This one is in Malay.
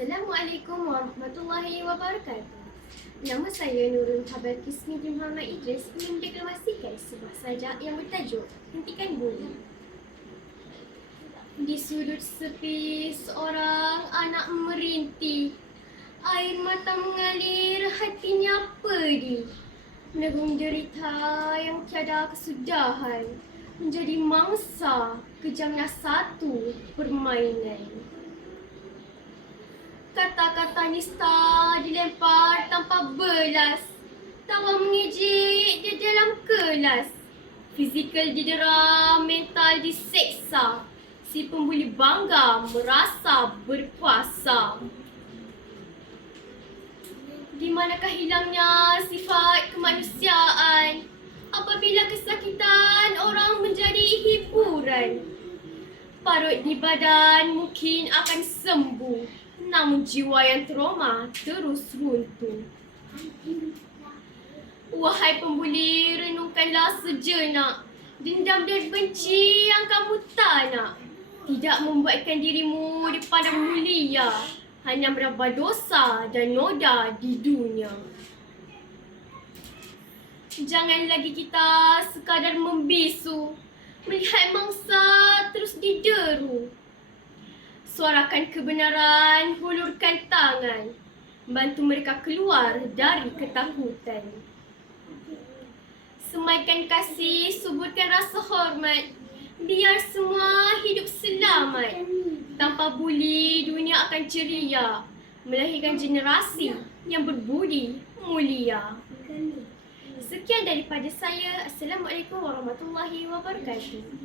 Assalamualaikum warahmatullahi wabarakatuh. Nama saya Nurul Habar Kismi bin Muhammad Idris ingin mendeklamasikan sebuah sajak yang bertajuk Hentikan Bully. Di sudut sepi seorang anak merintih, air mata mengalir, hatinya pedih. Menanggung derita yang tiada kesudahan, menjadi mangsa kejamnya satu permainan. Kata-kata nista dilempar tanpa belas, tawa mengejek di dalam kelas. Fizikal didera, mental diseksa, si pembuli bangga merasa berkuasa. Di manakah hilangnya sifat kemanusiaan apabila kesakitan orang menjadi hiburan? Parut di badan mungkin akan sembuh, namun jiwa yang trauma terus runtuh. Wahai pembuli, renungkanlah sejenak dendam dan benci yang kamu tak nak. Tidak membuatkan dirimu dipandang mulia, hanya menambah dosa dan noda di dunia. Jangan lagi kita sekadar membisu, melihat mangsa terus dideru. Suarakan kebenaran, hulurkan tangan, bantu mereka keluar dari ketakutan. Semaikan kasih, suburkan rasa hormat, biar semua hidup selamat. Tanpa buli, dunia akan ceria, melahirkan generasi yang berbudi mulia. Sekian daripada saya. Assalamualaikum warahmatullahi wabarakatuh.